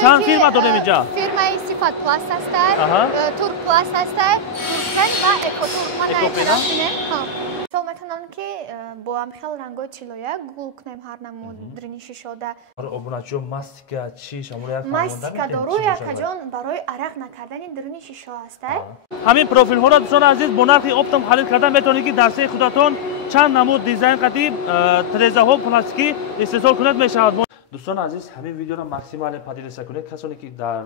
چند فیرما داریم اینجا؟ فیرمای صفات پلاس هستن، تورک پلاس هستن، تورکن و اکوتورک. ما نایترام کنیم. تو میتونم که با هم خیلی رنگای چیلویا گل کنیم هر نمود درنیشی شده. برای ابوناچو ماستیکا چی شامل یک ماستیکا داروی کجان برای عرق نکردن درنیشی شو هسته. همین پروفیل ها را دوستان عزیز با نرخ اپتیم خرید کردن میتونید که درسه خودتون چند نمود دیزاین قدیم تریزه ها پلاستیکی استفاده کنید میشود. دوستان عزیز همین ویدیو را ماکسیمال پادیل کنید. کسانی که در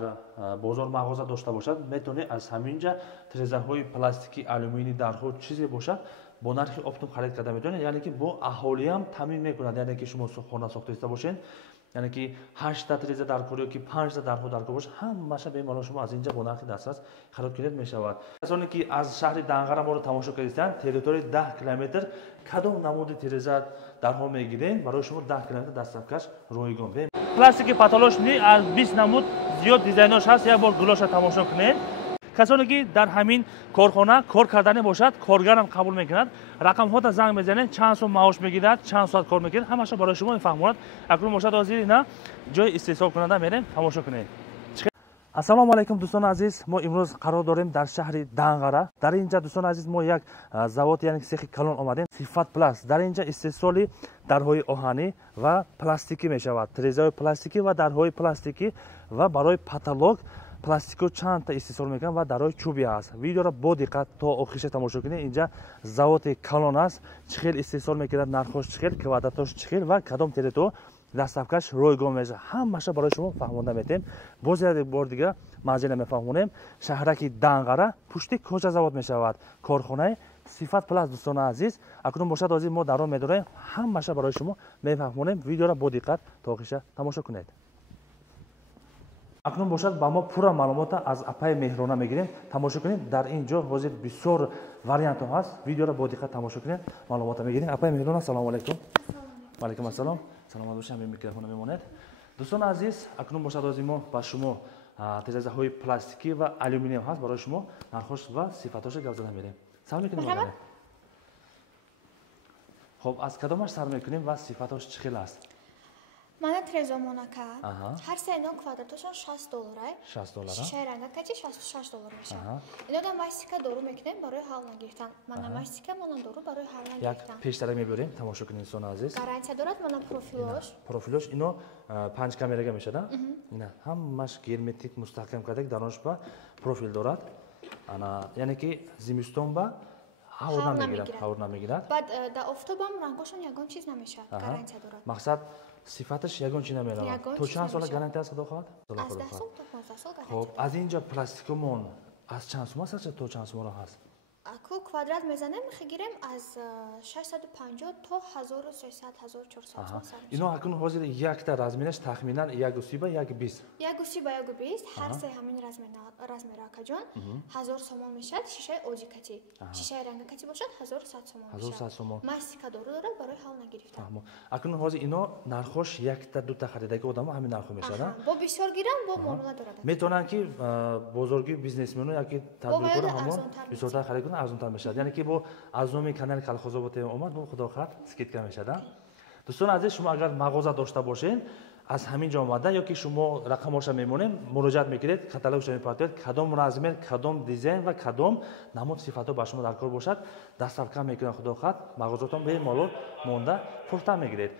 بازار مغازه داشته باشد میتونه از همینجا تریزه های پلاستیکی آلومینی درها چیزی باشد با نرخ اپتیم خرید کرده میتونه. یعنی که با اهالی هم تامین میکنند. یعنی که شما خانه ساخته داشته باشین، یعنی که 8 تا تریزه در کاری که 5 تا درها در باشه همش به مال شما از اینجا با نرخ دسترس خرید کنید میشود. کسانی که از شهر دنگره ما رو تماشا کردن تریتوری 10 کیلومتر کدام نمود تریزه درها میگیرین برای شما 10 کیلومتر دستکش رایگان. پلاستیک پاتالوش نی از 20 نمود زیاد دیزایناش هست. یک بار گلوش تماشا کنید. کسانی که در همین کارخانه کار کردن باشد کارگر هم قبول میکند. رقم ها تا زنگ میزنید چند ساعت معاش میگیرد چند ساعت کار میکنید همش برای شما میفهموند. اکنون باشد حاضر نه جای استحصال کننده میریم تماشا کنید. السلام علیکم دوستان عزیز، ما امروز قرار داریم در شهر دنگره. در اینجا دوستان عزیز ما یک زاویه یعنی سیخ کلان آمدیم. صفات پلاس در اینجا استحصال درهای آهنی و پلاستیکی میشود. تریزه پلاستیکی و درهای پلاستیکی و برای پاتالوگ پلاستیکو چند تا استفاده میکنن و درهای چوبی است. ویدیو را با دقت تا آخرش تماشا کنید. اینجا زاویه کلان است. چخیل استفاده میکنن، نرخش چخیل، کوادراتش چخیل و کدام تریتو دستکش رایگان میشه. همش برای شما فهمونده میتیم. باز یک بار دیگه ماجرا میفهمونیم. شهرک دنگره پشت کجا زاویه میشود کارخانه صفات پلاس. دوستان عزیز اکنون باشد از ما درو میداریم همش برای شما میفهمونیم. ویدیو را با دقت تا آخرش تماشا کنید. اکنون باشد با ما پورا معلومات از اپای مهرانه میگیریم. تماشا کنید. در اینجا حاضر بسیار واریانت هست. ویدیو را با دقت تماشا کنید معلومات میگیریم. اپای مهرانه سلام علیکم. و علیکم السلام. سلام باشید. همین میکروفون میموند. دوستان عزیز اکنون باشد از ما با شما تریزه های پلاستیکی و آلومینیوم هست برای شما نرخش و صفاتش گپ زدن میریم. سلام میکنیم. خب از کدامش سر میکنیم و صفاتش چه خیلی است؟ من تریزه موناکا هر سه نوع کوادراتشون $60. شیشه رنگا کچی $66 میشه. اینا دو ماستیکا دورو میکنیم برای حال نگرفتن. من ماستیکا من دورو برای حال نگرفتن. یک پیشتر میبریم تماشا کنید دوستان عزیز. گارانتی دارد من پروفیلش اینو 5 کامراga میشه. اینا همش گرمتیک مستحکم کرده درونش با پروفیل دارد. انا یعنی که زمستون با هوا نمیگیرد. بعد در آفتاب هم رنگشون یگان چیز نمیشه. گارانتی دارد. مقصد صفاتش یگان چی نمیره. تو چند سال گارانتی است خواهد؟ از 10 سال تا 15 سال گارانتی. خب از اینجا پلاستیکمون از چند سوم است تا چند سوم هست؟ اکو کوادرات میزنیم میگیریم از 650 تا 1300 1400 اینا اکنون حاضر یک تا رزمینش تخمینا 130 با 120 130 با 120 هر سه همین رزم راکا جان 1000 سوم میشه. شیشه اوجیکاتی شیشه رنگ کاتی باشد 1100 سوم میشه. 1100 سوم ماستیکا داره برای حال نگرفتن. اکنون حاضر اینا نرخش یک تا دو تا خریدگی آدم همین نرخ میشه. با بسیار گیرم با معامله داره. میتونن که بزرگی بیزنسمنو یا که تدبیر کنه همون بسیار تا خرید کنه ارزان تر میشه. یعنی که با از نوع کانال کالخوزابات اومد با خدا خاطر اسکیت کم میشه. دوستان عزیز شما اگر مغازه داشته باشین از همین جا اومده یا که شما رقمش میمونین مراجعت میکنید کاتالوگش میپرسید کدام رزمر کدام دیزاین و کدام نمود صفات با شما در کار باشد دست کم میکنه خدا خاطر مغازهتون به مالو مونده پخته میگیرید.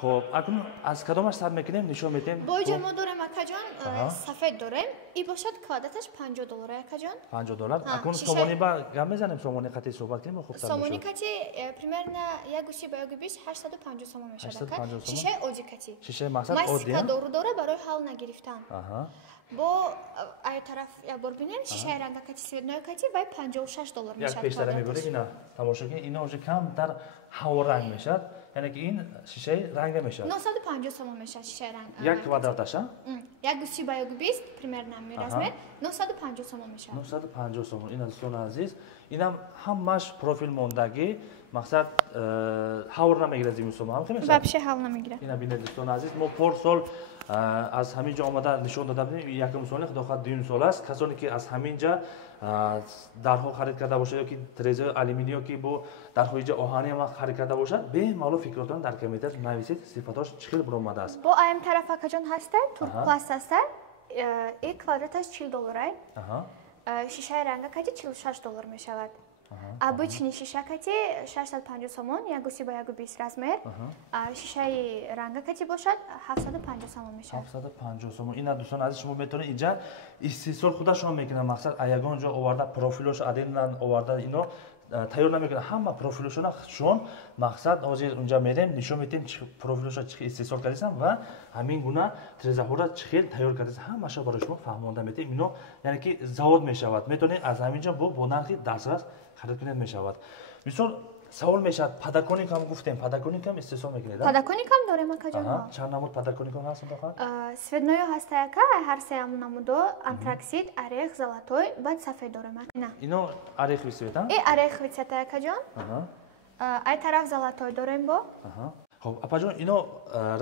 خب اکنون از کدامش سر میکنیم نشون میدیم. با اینجا ما داریم اکا جان سفید داریم. این باشد کوادراتش $50 اکا جان. $50. اکنون سومونی با گم میزنیم سومونی قطعی صحبت کنیم خوب تر میشه. سومونی قطعی примерно 130 با 120 850 سوم میشه. شیشه اوجیکاتی. شیشه مقصد ماستیکا داره برای حال نگرفتن. با ای طرف یک بار ببینید شیشه رنگ کاتی سویدنای کاتی وای $56 میشه. یک پیشتر میبرید اینا تماشا کنید اینا вже کم در هوا رنگ میشه. یعنی که این شیشه رنگ میشه. 950 سوم میشه شیشه رنگ. یک کوادراتش 130 با 120 примерно میرسه 950 سوم میشه. 950 سوم. این دوستان عزیز اینم همش پروفیل موندگی مقصد هوا نمیگیره زمین سوم هم خیلی میشه. واپشه حال نمیگیره. اینا ببینید دوستان عزیز ما پارسال аз ҳамин ҷо омада нишон дода бинем якум соли худохоҳ дуюм сол аст касоне ки аз ҳамин ҷа дарҳо харид карда бошад ёки трезои алюминий ёки бо дарҳои ҷа оҳани ҳама харид карда бошад бемаълум фикротон дар компютер нависед сифатош чӣ хел баромадааст бо аим тараф акаҷон ҳастад турпласт астад ин квадраташ $40 шишаи рангакати $46 мешавад обычный шишакати 650 сомон 1:120 размер шишаи рангакати бошад 750 сомон мешавад 750 сомон ина дӯстон азиз шумо метавонед инҷа истеҳсол худашон мекунанд мақсад ягон ҷо оварда профилош аденан оварда ино тайёр намекунанд ҳама профилошона шон мақсад ҳозир унҷа мерем нишон медиҳем профилоша чӣ истеҳсол кардесам ва ҳамин гуна трезаҳора чӣ хел тайёр кардесам ҳамаша барои шумо фаҳмонда медиҳем ино яъне ки завод мешавад метавонед аз ҳамин ҷо бо нархи дастрас харид кунед мешавад мисол савол мешавад подоконникам гуфтем подоконникам истеҳсол мекунед подоконникам дорем акаҷон чанд намуд подоконникам ҳаст светное ҳастаяка ҳар се намудо антраксид орех золотой баъд сафед дорем ино орехови света орехови света акаҷон ай тараф золотой дорем бо хоб апаҷон ино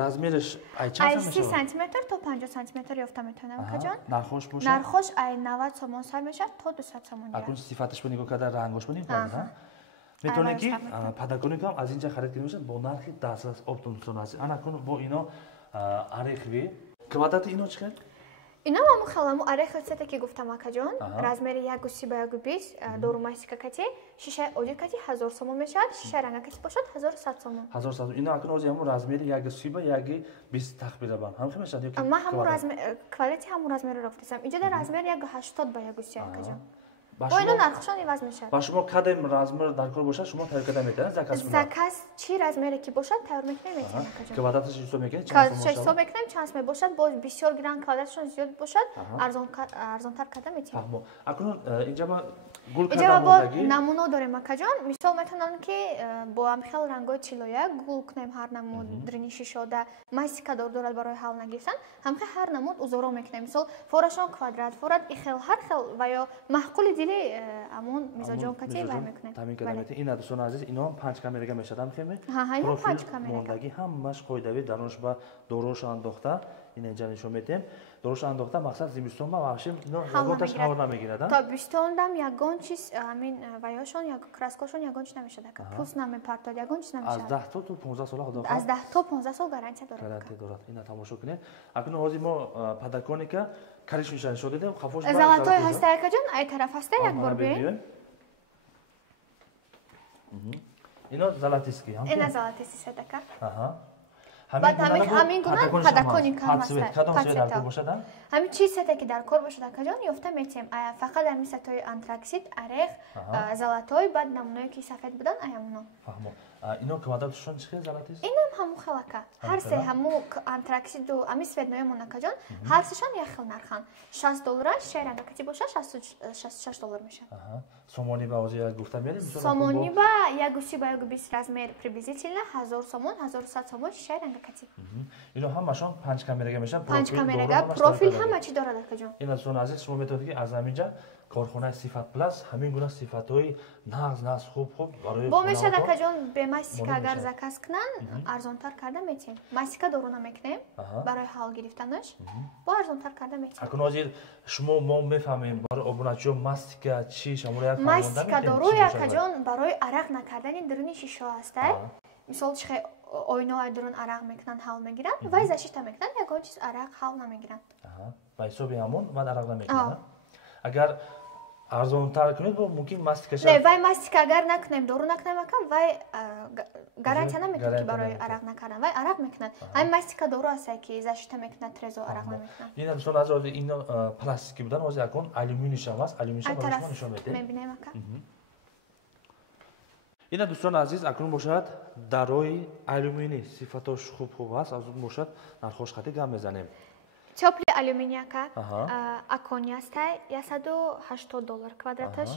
размераш ай чанд мешавад 30 сантиметр то 50 сантиметр ёфта метавонам акаҷон нархош бошад нархош ай 90 сомон сар мешавад то 200 сомон акун сифаташ бо нигоҳ карда рангош бо нигоҳ метавонед ки подоконникам аз инҷа харид кунед бошад бо нархи дастрас оптон аст ана кун бо ино орехови квадрати ино чӣ хел ино мамо халаму орехови света ки гуфтам акаҷон размери 1:30 дору мастикакати шишаи одикати 1000 сомон мешавад шишаи рангакати бошад 1100 сомон 1000 сомон ино акун ҳозир ҳамун размери 1:20 тахминан ҳам хел мешавад ёки ман ҳамун размер квадрати ҳамун размерро гуфтам инҷа дар размер 1:80 ба 1:30 акаҷон бо ино нархшон иваз мешавад ба шумо кадем размер дар кор бошад шумо тайёр карда метавонед заказ чӣ размере ки бошад тайёр мекунем метавонем акаҷон квадраташ ҳисоб мекунед ҳисоб мекунем чанд сом бошад боз бисёр гиран квадратшон зиёд бошад арзонтар карда метавонем акун инҷа ма гул карда инҷа бо намуно дорем акаҷон мисол метавонам ки бо амхел рангои тиллоя гул кунем ҳар намуд дрини шишода мастика дорад барои ҳал нагирифтан ҳамхел ҳар намуд узоро мекунем мисол форашон квадрат форат ихел ҳар хел ва ё маҳқули дили амон мизоҷон кати вай мекунем тамин карда метавонед ина дӯстон азиз ино 5 камераga мешавад ҳамхел ҳа 5 камера мондаги ҳамаш қоидави дарош ба дорош андохта ин инҷа нишон медиҳем дорош андохта мақсад зимистон ба вахшим ино ягонташ ҳавр намегирад тобистондам ягон чиз амин ваёшон як краскошон ягон чиз намешад ака пус намепартод ягон чиз намешад аз 10 то 15 сола худо аз 10 то 15 сол гарантия дорад ина тамошо кунед акун ҳозир мо подоконника кариш нишон шуд дидем хафош ба золотой ҳаста акаҷон ай тараф ҳаста як бор биёем ино золотиски ина золотиски светака баъд ҳамин гуна подоконника бошад ҳамин чиз сета ки дар кор бошад акаҷон ёфта метавонем фақат ҳамин сетаи антраксид орех золотой баъд намуное ки сафед буданд аямуно ино квадратшон чӣ хел золотист инам ҳамун хел ака ҳар се ҳамун антраксиду ҳамин светноямон акаҷон ҳар сешон як хел нархан $60 шишаи рангакати бошад $66 мешавад сомони ба ҳозир гуфта мерем сомони ба 1:20 размер приблизительно 1000 сомон 1100 сомон шишаи рангакати ино ҳамашон 5 камераga мешавад 5 камераga профил ҳама чӣ дорад акаҷон ин дӯстон азиз шумо метавонед ки аз ҳамин ҷа корхонаи сифат плюс ҳамин гуна сифатҳои нағз хуб барои бо мешавад акаҷон бемастика агар заказ кунанд арзонтар карда метавонем мастика дору намекунем барои ҳал гирифтанаш бо арзонтар карда метавонем акун ҳозир шумо мо мефаҳмем барои обуначиҳо мастика чӣ шамоли як мастика доруи акаҷон барои арақ накардани дурини шишо ҳастай мисол чихе ойнои дурун арақ мекунанд ҳал мегиранд вай зашита мекунанд ягон чиз арақ ҳал намегиранд ба ҳисоби ҳамон баъд арақ намекунанд агар арзонтар кунед бо мумкин мастика не вай мастика агар накунем дору накунем ака вай гарантия намедиҳад ки барои арақ накардан вай арақ мекунад ҳамин мастика дору ҳастае ки зашита мекунад трезо арақ намекунад ин дӯстон аз ҳозир ино пластики будан ҳозир акун алюминишам аст алюминишам барои шумо нишон медиҳем мебинем ака ина дӯстон азиз акун бошад дарои алюминий сифатош хуб аст аз он бошад нархош хати гам мезанем тёпли алюминий ака акони ҳастай $180 квадраташ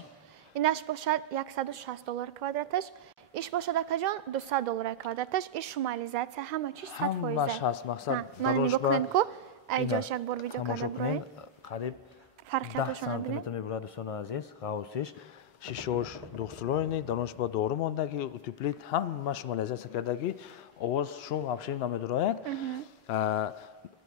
инаш бошад $160 квадраташ иш бошад акаҷон $200 квадраташ иш шумализатсия ҳама чиз 100%. Ман нигоҳ кунед ку ай ҷош як бор видео карда буроед қариб фарқиятошо 10 сантиметр мебурад дӯстон азиз ғавсиш шишош духсулойни донош ба дору мондаги утеплит ҳама шумализатсия кардаги овоз шум ҳавшим намедурояд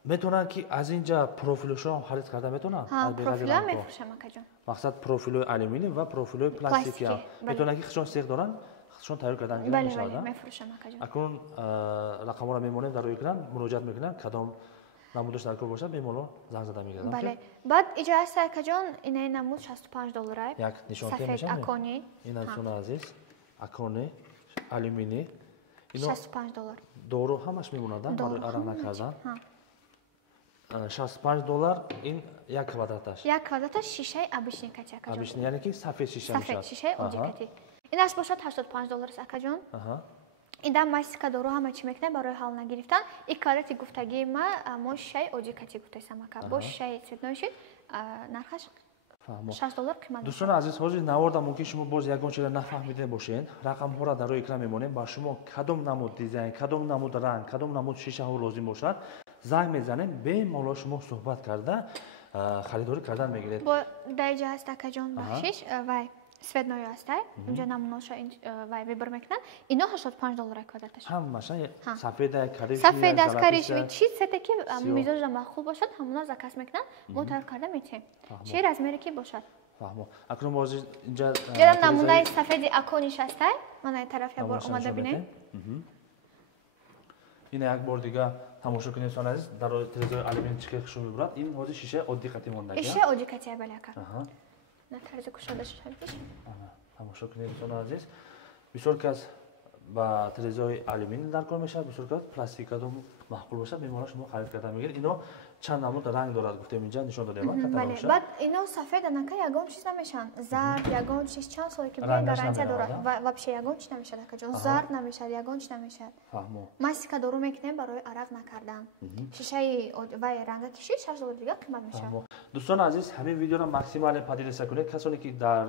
میتونن که از اینجا پروفیلشون هم خرید کرده میتونن؟ ها پروفیل هم میفروشم اکاجون. مقصد پروفیل آلومینی و پروفیل پلاستیکی هم میتونن که خودشون سیخ دارن خودشون تیار کردن گیرن میشه. بله میفروشم اکاجون. اکنون رقم رو میمونیم در روی اکران مراجعه میکنن کدام نمودش در کار باشه بیمولو زنگ زده میگردن. بله بعد اجازه است اکاجون این نمود $65 یک نشان که میشه. سفید اکونی. این دوستان عزیز اکونی آلومینی $65 دورو همش میمونه برای آرام نکردن. $65 این یک کوادراتش. یک کوادراتش شیشه ابیشنی کتی اکاجون. ابیشنی یعنی که سفید شیشه میشه. سفید شیشه اوجی کتی. اینش باشد $85 اکاجون. این دام مایسیکا دورو همه چی میکنه برای حال نگرفتن. این کارتی گفتگی ما شیشه اوجی کتی گفتیم اکا. با شیشه سیدنوشید نرخش $60 قیمت. دوستان عزیز حاضر نوارد ممکن شما باز یگان چیز نفهمیده باشین رقم ها را در روی اکران میمونیم با شما کدام نمود دیزاین کدام نمود رنگ کدام نمود شیشه ها لازم باشد زنگ میزنیم به مولا شما صحبت کرده خریداری کردن میگیرید. با درجه هست اکاجون بخشش وای سفید است اینجا نمونه‌اش وای ویبر میکنن اینا $85 کوادراتش. همش سفید کریش سفید از کریش چیز سته که میزاج معقول باشد همونا زکاس میکنن منتر کرده میتیم. چه رزمری کی باشد؟ فهمو. اکنون باز اینجا نمونه سفید اکونیش هست من این طرف یک بار اومده ببینید. این یک بار دیگه تماشا کنید دوستان عزیز در روی تلویزیون آلومینی چیکار شما میبرد این حوزه شیشه عادی قطعی مونده. شیشه عادی قطعی بله اکا. نه طرز کشاده شده میشه. تماشا کنید دوستان عزیز بسیار کس با تلویزیون آلومینی در کار میشه بسیار کس پلاستیک کدوم معقول باشه میمونه شما خرید کرده میگیرید. اینو چند نمود رنگ دارد گفتم اینجا نشون دادیم. بله بعد اینا سفید نکه یگان چیز نمیشن زرد یگان چیز چند سالی که بیان گارانتی داره و بشه یگان چیز نمیشه که چون زرد نمیشه یگان چیز نمیشه. فهمو. ماسیکا دورو میکنیم برای عرق نکردن. شیشه و رنگ کشی $60 دیگه قیمت میشه. دوستان عزیز همین ویدیو را ماکسیمال پدیدسا کنید کسانی که در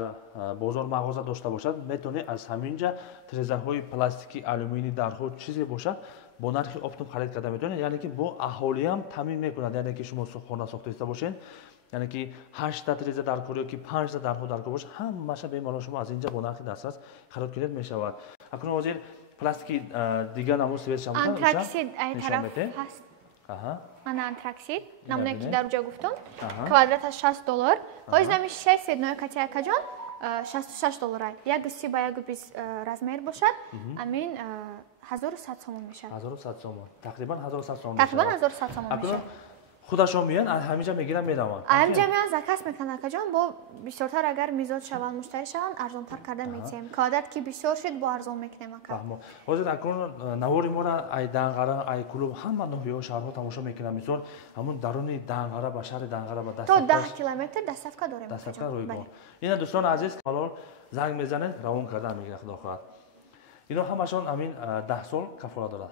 بازار مغازه داشته باشد میتونه از همینجا تریزهای پلاستیکی آلومینی در خود چیزی باشد با نرخ اپتوم خرید کرده میتونه یعنی که با اهالی هم تامین میکنند یعنی که شما خانه ساخته داشته باشین یعنی که 8 تا تریزه در کار که 5 تا در خود در کار باشه همشه به مال شما از اینجا با نرخ دسترس خرید کنید میشود. اکنون وزیر پلاستیکی دیگه نمود سویت شما انتراکسید این طرف هست. من انتراکسید نمونه که در اونجا گفتم کوادراتش $60 باز نمیشه سید نوع کتی اکاجون $66 یک سی با یک بیس رزمیر باشد امین 1100 تومان میشه. 1100 تومان تقریبا 1100 تومان تقریبا 1100 تومان میشه. خودشون میان همینجا میگیرن میرون. همینجا میان زکاس میکنن که جان با بیشتر اگر میزاد شوند مشتری شوند ارزان تر کرده میتیم. کادت که بیشتر شد با ارزان میکنیم اکا. حاضر اکنون نواری ما را ای دنگره ای کلوب همه نوعی شهرها تماشا میکنن مثلا همون درون دنگره با شهر دنگره با دست تا 10 کیلومتر دستفکا داریم. دستفکا روی ما. اینا دوستان عزیز حالا زنگ میزنن روان کردن میگه خدا خواهد. اینا همشون همین 10 سال کفالت دارن.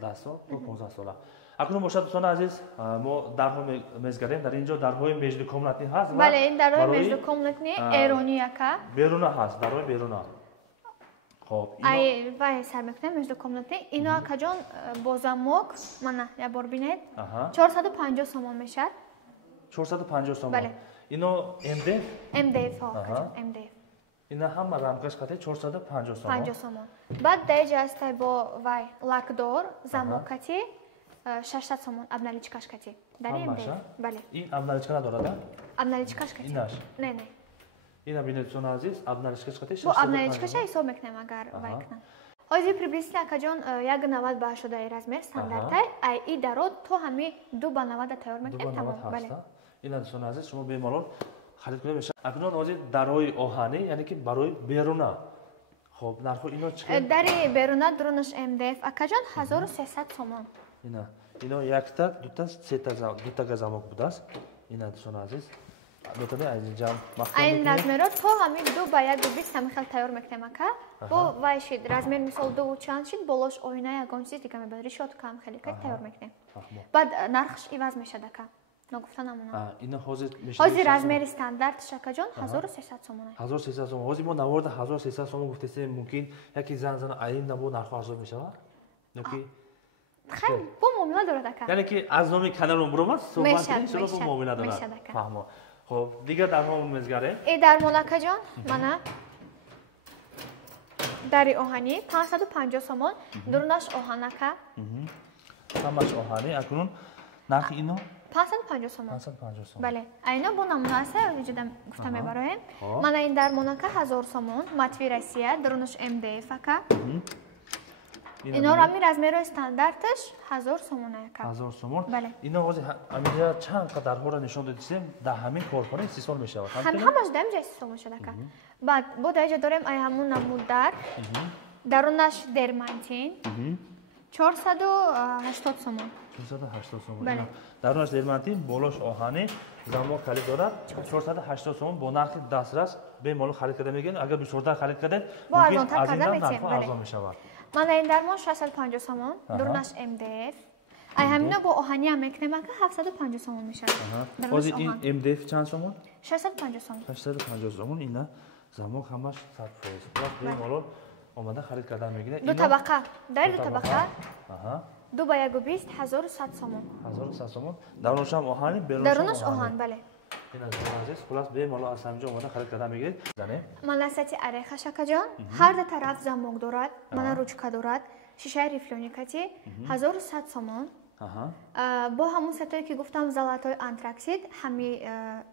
10 سال تا 15 سال. اکنون باشد دوستان عزیز ما درها میزگریم در اینجا درهای مجد کاملتنی هست. بله این درهای مجد کاملتنی ایرانی اکا. بیرون هست درهای بیرون. خب ای وای سر میکنم مجد کاملتنی اینا اکا جان بازموک من یه بار بینید 450 تومان میشه. 450 تومان. بله. اینو MDF ها MDF. اینا هم رمکش کته 450 تومان. 50 تومان. بعد دیگه است با وای لاکدور زموکتی 600 تومان ابنالیچکاش کتی. داریم بله. این ابنالیچکا نداره؟ ابنالیچکاش کتی. ایناش. نه. اینا ببینید دوستان عزیز ابنالیچکاش کتی 600. با ابنالیچکاش حساب میکنم اگر وای کنم. حاضر приблизительно اکاجون یک 90 با شده رزمر استاندارد ای درود تو همین 2 با 90 تیار میکنیم تمام بله. اینا دوستان عزیز شما بیمارون خرید کنید میشه. اکنون حاضر درای آهنی یعنی که برای بیرونا. خب نرخ اینا چقدر؟ دری بیرونا درونش MDF اکاجون 1300 تومان. اینا یک تا دو تا سه تا گزامک بوده است. اینا دوستان عزیز میتونه از اینجا مختار این رزمرا تو همین 2 با 1 خیلی تیار میکنیم اکا با وایشید رزمر مثال 2 چند شید بالاش آینه یگان چیز دیگه میبره ریشات کم خیلی که تیار میکنیم بعد نرخش عوض میشه دکا نگفتن نمونه اینا حاضر رزمر استاندارد شکا جان 1300 تومانه 1300 تومان حاضر ما نوارد 1300 تومان گفتیم ممکن یکی زن این نبود نرخ ارزان میشه نکی خیلی با مومینا داره دکا یعنی که از نام کانال عمرم صحبت کنیم با مومینا داره فهمو خب دیگه در همون میزگره ای در موناکا جان منه دری آهنی 550 تومان درونش آهنکا همش آهنی اکنون нархи ино 550 сомон. 550 сомон. бале. Айно бо намуна аст, ҷуда гуфта мебароем. Мана ин дар монака 1000 сомон, матви Россия, дарунаш МДФ ака. Ино рами размери стандарташ 1000 сомон ака. 1000 сомон. бале. Ино ҳозир амиҷа чанд қадарҳоро нишон додисем, дар ҳамин корхона истеҳсол мешавад. ҳамаш дар ҷо истеҳсол мешавад ака. баъд бо дар ҷо дорем ай ҳамун намудар. дарунаш дермантин. 480 сомон. 480 сомон. бале. дарунаш дермантин, болош оҳани, замок халид дорад. 480 сомон бо нархи дастрас бемалол халид карда мегӯянд. агар бисёртар халид кардед, мумкин аз ин нархҳо арзон мешавад. мана ин дармон 650 сомон, дарунаш МДФ. ай ҳамина бо оҳани ҳам мекунем ака 750 сомон мешавад. ҳозир ин МДФ чанд сомон? 650 сомон. 650 сомон. ина замок ҳамаш 100%. бемалол омада халид карда мегӯянд. ду табақа, дар ду табақа. ду ба 120 1100 сомон. 1100 сомон. дарунаш ҳам оҳани, берунаш дарунаш оҳан, бале. ин аз азиз, хулас бемалол аз ҳамҷо омада халид карда мегӯяд. Зане. Маласати ареха шакаҷон, ҳар ду тараф замок дорад, мана ручка дорад, шишаи рифлёникати 1100 сомон. бо ҳамун сетое ки гуфтам золотой антраксид,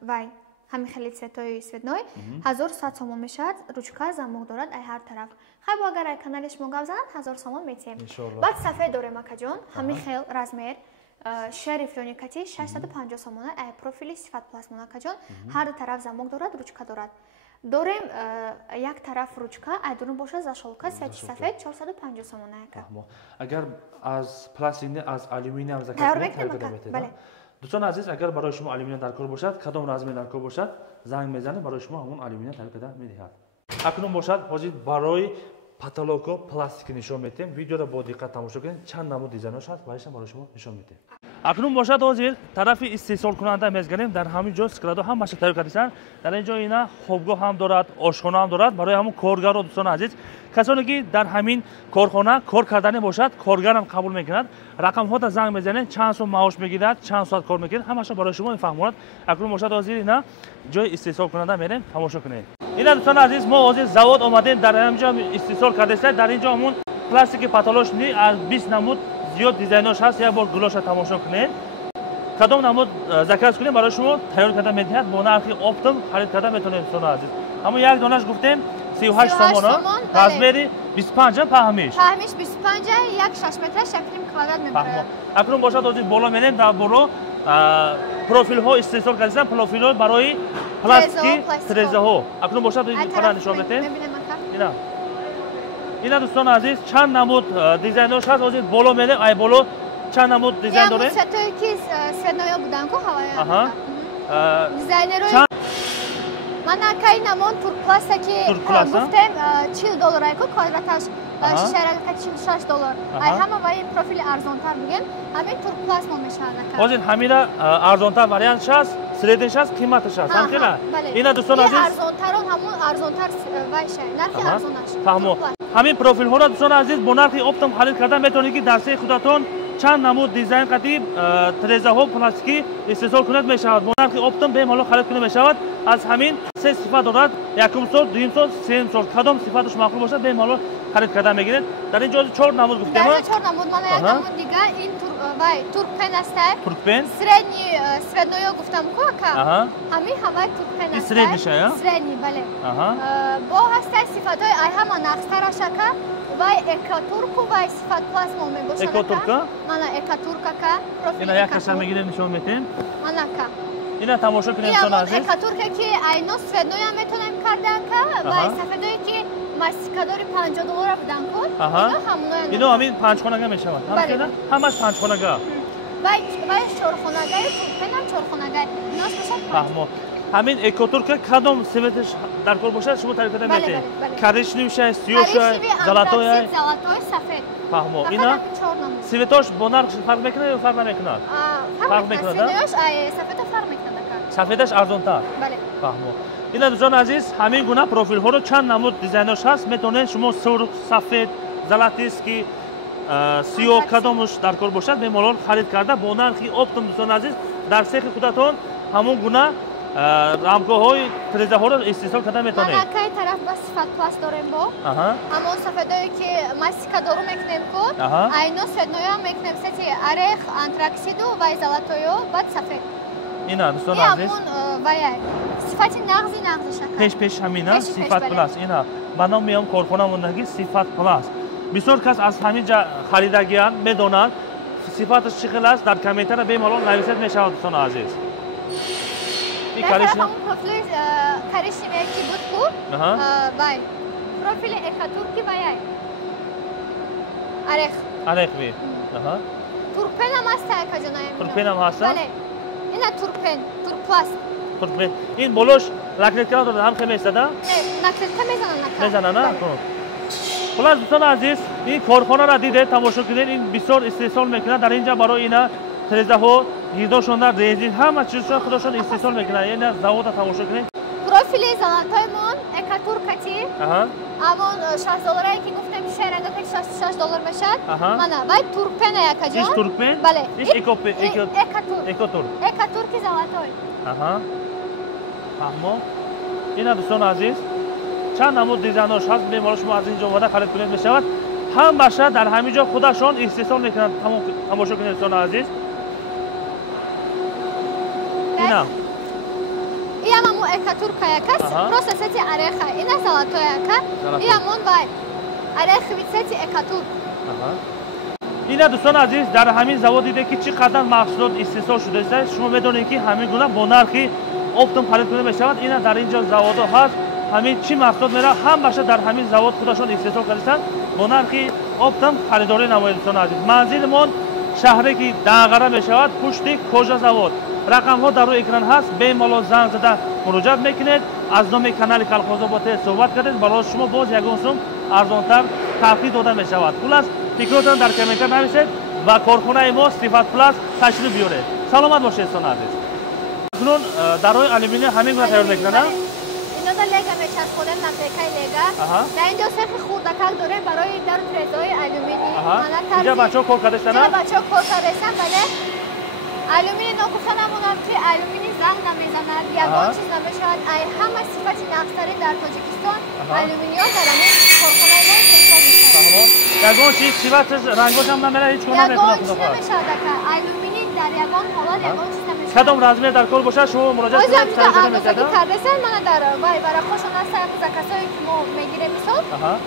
вай ҳамин хеле цветои светной 1100 сомон мешавад, ручка замок дорад ай ҳар тараф. хай бо агар ай канали шумо гап занад 1000 сомон метем. баъд сафед дорем акаҷон, ҳамин хел размер шишаи рифлёникати 650 сомон ай профили сифат пластмон акаҷон, ҳар ду тараф замок дорад, ручка дорад. дорем як тараф ручка, ай дурун бошад зашолка сети сафед 450 сомон ака. агар аз пластик аз алюминиям заказ метед. дӯстон азиз, агар барои шумо алюминиям дар кор бошад, кадом размер дар кор бошад, занг мезанед, барои шумо ҳамон алюминиям тайёр карда медиҳад. акнун бошад, ҳозир барои потолоко пластик нишон метем. видеоро бо диққат тамошо кунед, чанд намуд дизайнош ҳаст, баъдаш барои шумо нишон метем. акнун бошад, ҳозир тарафи истеҳсолкунанда мезганем, дар ҳамин ҷо складо ҳамаша тайёр кардасан. дар ин ҷо ина хобгоҳ ҳам дорад, ошхона ҳам дорад. барои ҳамон коргаро дӯстон азиз, касоне ки дар ҳамин корхона кор кардани бошад, коргарам қабул мекунад. рақамҳода занг мезанед, чанд сом маош мегирад, чанд соат кор мекунед, ҳамаша барои шумо мефаҳмонад. акнун бошад, ҳозир ина ҷои истеҳсолкунанда мерем, тамошо кунед. ина дӯстон азиз, мо ҳозир завод омадем, дар ҳамин ҷо истеҳсол кардаста. дар ин ҷо ҳамон пластики патолош ни аз 20 намуд зиёд дизайнош ҳаст. як бор гулоша тамошо кунед. кадом намуд заказ кунем, барои шумо тайёр карда медиҳад, бо нархи оптом халид карда метавонед дӯстон азиз. ҳамон як донаш гуфтем 38 сомон, размери 25 паҳмиш. паҳмиш 25, як 6 метр шакли квадрат мебарад. акнун бошад, ҳозир боло менем, дар боло профилҳо истеҳсол кардасан, профилҳо барои пластики трезаҳо. акнун бошад, фарқ нишон метем. ина дӯстон азиз, чанд намуд дизайнош ҳаст, ҳозир боло менем, ай боло чанд намуд дизайн дорем. сетое ки светноё будан ку ҳавая. дизайнерои мана кай намон туркпласта ки гуфтем $40 ку квадраташ, шишаи $46. ай ҳама вай профили арзонтар бугем, ҳамин туркпласт мо мешавад ака. ҳозир ҳамина арзонтар вариантш аст, среднаш аст, қиматаш аст. ҳамчина? ина дӯстон азиз, арзонтарон ҳамон арзонтар вай шай, нархи арзонаш. фаҳмо. ҳамин профилҳоро дӯстон азиз бо нархи оптом халид карда метавонед ки дар саи худатон чанд намуд дизайн қатиб трезаҳо пластикӣ истеҳсол кунед мешавад. бо нархи оптом бемалол халид кунед мешавад. аз ҳамин се сифат дорад, якум сот, дуюм сот, сеюм сот. кадом сифаташ маъқул бошад, бемалол халид карда мегиред. дар ин ҷо 4 намуд гуфтем. дар 4 намуд, мана як намуд дига ин туркпен аст. туркпен средний светноё гуфтам ку ака. ҳамин ҳавай туркпен аст. средний шая? средний, бале. бо ҳастай сифатҳои ай ҳама нақстараш ака. вай экотурку вай сифат пласт мо мебошад. экотурка? мана экотурка ка. ина як каша мегирем, нишон метем. мана ка. ина тамошо кунем сон азиз. ина экотурка ки айно светноя метонем карда ка, вай сафедое ки мастикадори $50 будан ку. ина ҳамуноя. ино ҳамин панҷхонага мешавад. ҳамаш панҷхонага. вай чорхонага, туркпенам чорхонага. инаш бошад. фаҳмо. ҳамин экотурка кадом светаш дар кор бошад, шумо тайёр карда метавонед. коричневий шай, сиёҳ шай, золотой, сафед. фаҳмо. ина светош бо нарх фарқ мекунад ё фарқ намекунад? фарқ мекунад. светош ай сафеда фарқ мекунад ака. сафедаш арзонтар. бале. фаҳмо. ина дӯстон азиз, ҳамин гуна профилҳоро чанд намуд дизайнош ҳаст, метавонед шумо сурх, сафед, золотистки, сиёҳ кадомаш дар кор бошад, бемалол халид карда бо нархи оптом дӯстон азиз дар сехи худатон ҳамон гуна рамкаҳои трезаҳоро истеҳсол карда метавонед. Манакай тараф ба сифат пласт дорем бо. Ҳамон сафедое ки мастикадору мекунем ко, айно светноям мекунем сети орех, антраксиду ва золотое, баъд сафед. Ина дӯстони азиз. Ҳамон ваяй. Сифати нағзи шакар. Пеш ҳамина сифат пласт. Ина ба ном меом корхонамондаги сифат пласт. Бисёр кас аз ҳамин ҷа харидагиянд медонанд сифаташ чӣ хел аст, дар комментария бемалол нависед мешавад дӯстони азиз. Профили коричневая ки буд ку, бай. Профили экатурки ваяй. Орех. Орех ви. Турпен ҳам аст акаҷонаям. Турпен ҳам аст? Бале. Ина турпен, турпласт. Турпен. Ин болош наклетка дорад, ҳам хел меистада? Не, наклетка мезананд нака. Мезананд? Хулас дӯстони азиз, ин корхонаро дидед, тамошо кунед, ин бисёр истеҳсол мекунад. Дар ин ҷа барои ина трезаҳо, гирдошонда, резин, ҳама чизшон худошон истеҳсол мекунад. Ина заводро тамошо кунед. Профили золотоймон экатуркати. Амон $60 ки гуфтем ки шайранга ки $66 мешад. Мана вай турпен якаҷон. Иш турпен? Бале. Иш экатур. Экатур. Экатурки золотой. Фаҳмо. Ина дӯстони азиз, чанд намуд дизайнош ҳаст, бемалол шумо аз ин ҷо омода харид кунед мешавад. Ҳамаша дар ҳамин ҷо худашон истеҳсол мекунанд. Тамошо кунед дӯстони азиз. Ина. Ия мамо экатурка якас, просто сети ореха. Ина золотой яка. Ия мон вай. Орех вид сети экатур. Ина дӯстони азиз, дар ҳамин завод диде ки чӣ қадар маҳсулот истеҳсол шудааст. Шумо медонед ки ҳамин гуна бо нархи оптом харид кунда мешавад. Ина дар ин ҷо заводо ҳаст. ҳамин чӣ маҳсулот меравад, ҳамаша дар ҳамин завод худашон истеҳсол кардастанд. Бо нархи оптом харидорӣ намоед дӯстони азиз. Манзилмон шаҳре ки Дағара мешавад, пушти кожа завод. рақамҳо дар рӯи экран ҳаст, бемалол занг зада муроҷиат мекунед, аз номи канали Колхозобод суҳбат кардед, барои шумо боз ягон сум арзонтар тавқид дода мешавад. Хулас фикротон дар комментар нависед ва корхонаи мо Сифат Пласт ташриф биёред. Саломат бошед дӯстони азиз. Акнун дар рӯи алюминий ҳамин гуна тайёр мекунанд. Инода лега мечаспонем наклейкаи лега. Дар ин ҷо сефи хурдакак дорем барои дар трезои алюминий. Инҷа бачаҳо кор кардастанд? Инҷа бачаҳо кор кардастанд, бале. Алюминий ногуфта намонад ки алюминий занг намезанад, ягон чиз намешавад. Ай ҳама сифати нақстари дар Тоҷикистон алюминиён дар ҳамин корхонаи мо истеҳсол мешавад. Ягон чиз сифаташ рангош ҳам намерад, ҳеҷ кор намекунад. Ягон чиз намешавад ака. Алюминий дар ягон ҳолат ягон чиз намешавад. Кадом размер дар кор бошад шумо муроҷиат кунед, саҳифада мешавад. Кардасан мана дар вай барақошон аст за касое ки мо мегирем мисол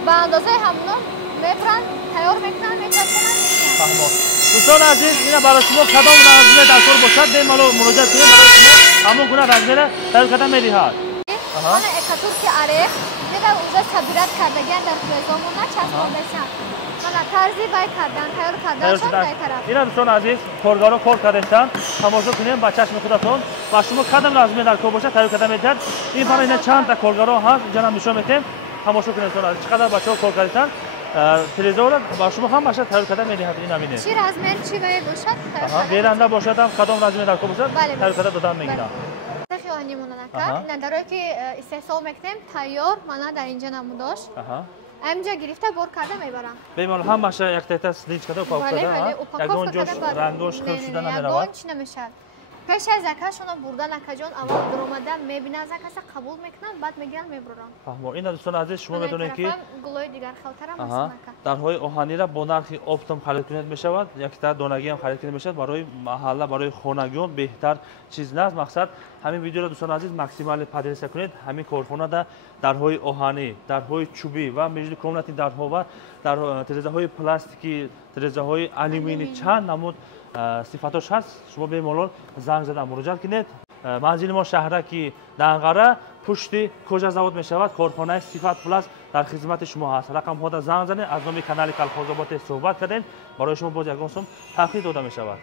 ба андозаи ҳамон мебранд, тайёр мекунанд, мечаспонанд. Фаҳмо. Дӯстони азиз, ина барои шумо кадом размер дар кор бошад, бемалол муроҷиат кунед, барои шумо ҳамон гуна размера тайёр карда медиҳад. Мана экатурки орех, деда уже сабират кардагиянд дар трезомона часпондасанд. Мана тарзи бай кардан, тайёр карданшон дар тараф. Ина дӯстони азиз, коргаро кор кардастанд. Тамошо кунед ба чашми худатон ва шумо кадом размер дар кор бошад, тайёр карда медиҳад. Ин бара ина чанд та коргаро ҳаст, инҷа нам нишон метем. Тамошо кунед дӯстони азиз, чӣ қадар бачаҳо кор кардастанд. Трезора ба шумо ҳамаша тайёр карда медиҳад. Ин ҳамине. Чӣ размер, чӣ вай бошад? Беранда бошад ҳам кадом размер дар кор бошад, тайёр карда додан мегирад. Надарои ки истеҳсол мекунем, тайёр мана дар инҷа намудош. Амҷа гирифта бор карда мебарам. Бемалол ҳамаша яктайта сличкада упаковкада. Ягон ҷош рангош хел шуда намеравад. Ягон чӣ намешавад. Пеш аз закашона бурдан акаҷон аввал биромада мебинад, закаса қабул мекунам, баъд мегиранд мебурам. Фаҳмо. Ина дӯстони азиз, шумо метавонед ки гулои дигар халтарам аст. дарҳои оҳанира бо нархи оптом харид кунед мешавад, якта донагӣ ҳам харид кунед мешавад. Барои маҳалла, барои хонагиён беҳтар чиз наст. Мақсад ҳамин видеоро дӯстони азиз максимале подписка кунед. Ҳамин корхонада дарҳои оҳанӣ, дарҳои чӯбӣ ва между комнати дарҳо ва дар трезаҳои пластикӣ, трезаҳои алюминий чанд намуд сифатош ҳаст. Шумо бемалол занг зада муроҷиат кунед. Манзили мо шаҳраки Дағара, пушти кожа завод мешавад. Корхонаи Сифат Пласт дар хизмати шумо ҳаст. рақамҳода занг занед, аз номи канали Колхозобод суҳбат кардем, барои шумо боз ягон сум тавқид дода мешавад.